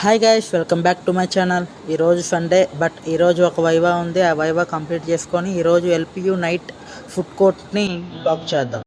Hi guys, welcome back to my channel. ఈరోజు Sunday, but ఈరోజు ఒక వైవా ఉంది. ఆ వైవా కంప్లీట్ చేసుకొని ఈరోజు ఎల్పియు నైట్ ఫుడ్ కోర్ట్ని బ్లాక్ చేద్దాం.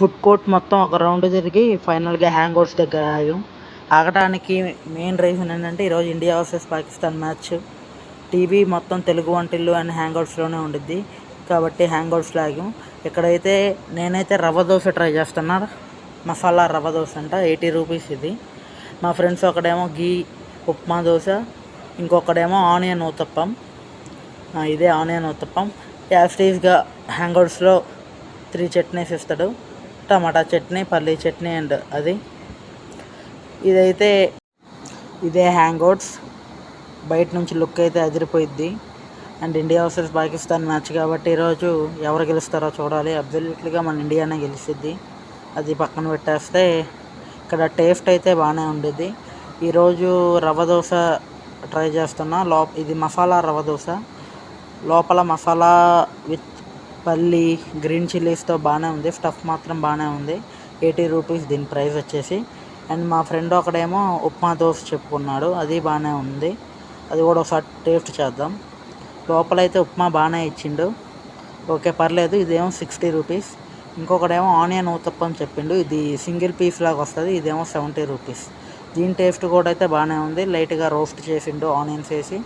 ఫుడ్ కోర్ట్ మొత్తం ఒక రౌండ్ తిరిగి ఫైనల్గా హ్యాంగ్ అవుట్స్ దగ్గర ఆగాం. ఆగటానికి మెయిన్ రీజన్ ఏంటంటే ఈరోజు India versus Pakistan match. TV మొత్తం తెలుగు వంటిల్లు అండ్ హ్యాంగ్ అవుట్స్లోనే ఉండిద్ది కాబట్టి హ్యాంగ్ అవుట్స్లో ఆగాం. ఇక్కడైతే నేనైతే రవ్వ దోశ ట్రై చేస్తున్నా. మసాలా రవ్వ దోశ అంట, 80 రూపీస్ ఇది. మా ఫ్రెండ్స్ ఒకడేమో గీ ఉప్మా దోశ, ఇంకొకడేమో ఆనియన్ ఊతప్పం. ఇదే ఆనియన్ ఊతప్పం. యాస్టీస్గా హ్యాంగ్ అవుట్స్లో 3 చట్నీస్ ఇస్తాడు, టమాటా చట్నీ, పల్లీ చట్నీ అండ్ అది. ఇదే హ్యాంగ్ అవుట్స్. బయట నుంచి లుక్ అయితే అదిరిపోయిద్ది. And India versus Pakistan match కాబట్టి ఈరోజు ఎవరు గెలుస్తారో చూడాలి. అబ్సల్యూట్లీగా మన ఇండియానే గెలిచిద్ది. అది పక్కన పెట్టేస్తే ఇక్కడ టేస్ట్ అయితే బాగానే ఉండేది. ఈరోజు రవ్వ దోశ ట్రై చేస్తున్నా. ఇది మసాలా రవ్వ దోశ. లోపల మసాలా విత్ పల్లి గ్రీన్ చిల్లీస్తో బాగానే ఉంది. స్టఫ్ మాత్రం బాగానే ఉంది. 80 రూపీస్ దీని ప్రైస్ వచ్చేసి. అండ్ మా ఫ్రెండ్ ఒకడేమో ఉప్మా దోశ చెప్పుకున్నాడు, అది బాగానే ఉంది. అది కూడా ఒకసారి టేస్ట్ చేద్దాం. లోపలైతే ఉప్మా బాగానే ఇచ్చిండు, ఓకే పర్లేదు. ఇదేమో 60 రూపీస్. ఇంకొకడేమో ఆనియన్ ఊతప్పం చెప్పిండు, ఇది సింగిల్ పీస్ లాగా వస్తుంది. ఇదేమో 70 రూపీస్. దీని టేస్ట్ కూడా అయితే బాగానే ఉంది. లైట్గా రోస్ట్ చేసిండు ఆనియన్స్ వేసి.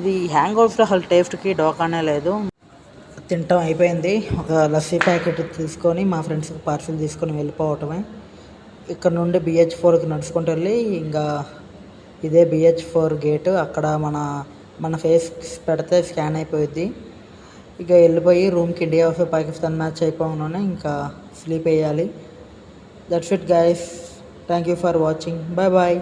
ఇది హ్యాంగ్ అవుట్స్లో అసలు టేస్ట్కి డోకానే లేదు. తింటాం అయిపోయింది. ఒక లస్సీ ప్యాకెట్ తీసుకొని మా ఫ్రెండ్స్కి పార్సిల్ తీసుకొని వెళ్ళిపోవటమే. ఇక్కడ నుండి BH4కి నడుచుకుంటూ వెళ్ళి ఇంకా ఇదే BH4 గేటు. అక్కడ మన ఫేస్ పెడితే స్కాన్ అయిపోయింది. ఇక వెళ్ళిపోయి రూమ్కి ఇండియా వర్సెస్ పాకిస్తాన్ మ్యాచ్ అయిపోగానే ఇంకా స్లీప్ వేయాలి. That's it guys. Thank you for watching. Bye bye.